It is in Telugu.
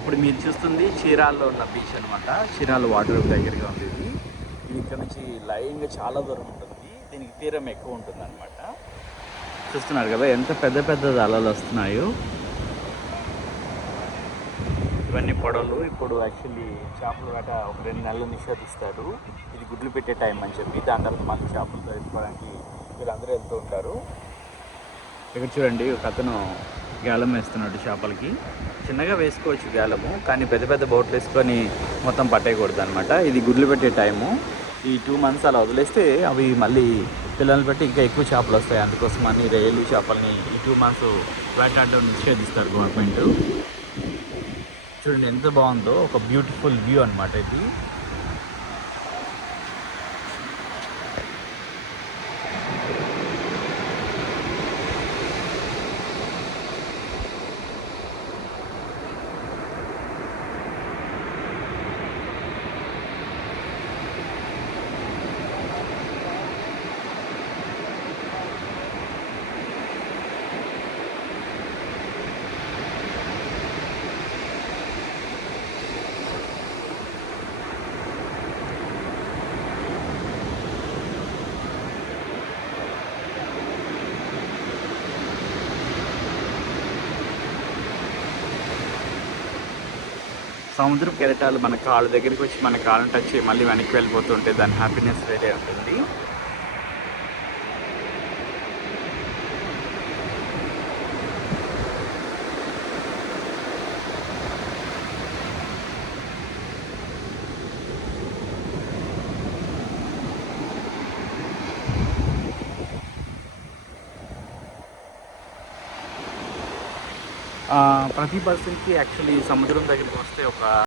ఇప్పుడు మీరు చూస్తుంది చీరాల్లో ఉన్న బీచ్ అనమాట. చీరాల వాటర్ దగ్గరగా ఉంది ఇది. ఇది ఇక్కడ నుంచి లైన్గా చాలా దూరం ఉంటుంది. దీనికి తీరం ఎక్కువ ఉంటుంది అనమాట. చూస్తున్నారు కదా ఎంత పెద్ద పెద్ద అలలు వస్తున్నాయో. ఇవన్నీ పొడవలు. ఇప్పుడు యాక్చువల్లీ చేపలు వేట ఒక 2 నెలలు నిషేధిస్తారు. ఇది గుడ్లు పెట్టే టైం అని చెప్పి దాని తర్వాత మళ్ళీ చేపలు తెచ్చుకోవడానికి వీళ్ళందరూ వెళ్తూ ఉంటారు. ఇక్కడ చూడండి ఒక అతను గాలం వేస్తున్నాడు చేపలకి. చిన్నగా వేసుకోవచ్చు గాలము, కానీ పెద్ద పెద్ద బోట్లు వేసుకొని మొత్తం పట్టేయకూడదు అనమాట. ఇది గుడ్లు పెట్టే టైము. ఈ 2 months అలా వదిలేస్తే అవి మళ్ళీ పిల్లల్ని బట్టి ఇంకా ఎక్కువ చేపలు వస్తాయి. అందుకోసం అని రొయ్యలు చేపల్ని ఈ 2 months వేటాడడం నిషేధిస్తారు గవర్నమెంట్. చూడండి ఎంత బాగుందో, ఒక బ్యూటిఫుల్ వ్యూ అనమాట ఇది. సముద్రం కెరటాలు మన కాళ్ళ దగ్గరికి వచ్చి మన కాళ్ళని టచ్ చేయి మళ్ళీ వెనక్కి వెళ్ళిపోతుంటే దాని హ్యాపీనెస్ వేరే ఉంటుంది. ప్రతి పర్సన్కి యాక్చువల్లీ సముద్రం దగ్గరికి వస్తే ఒక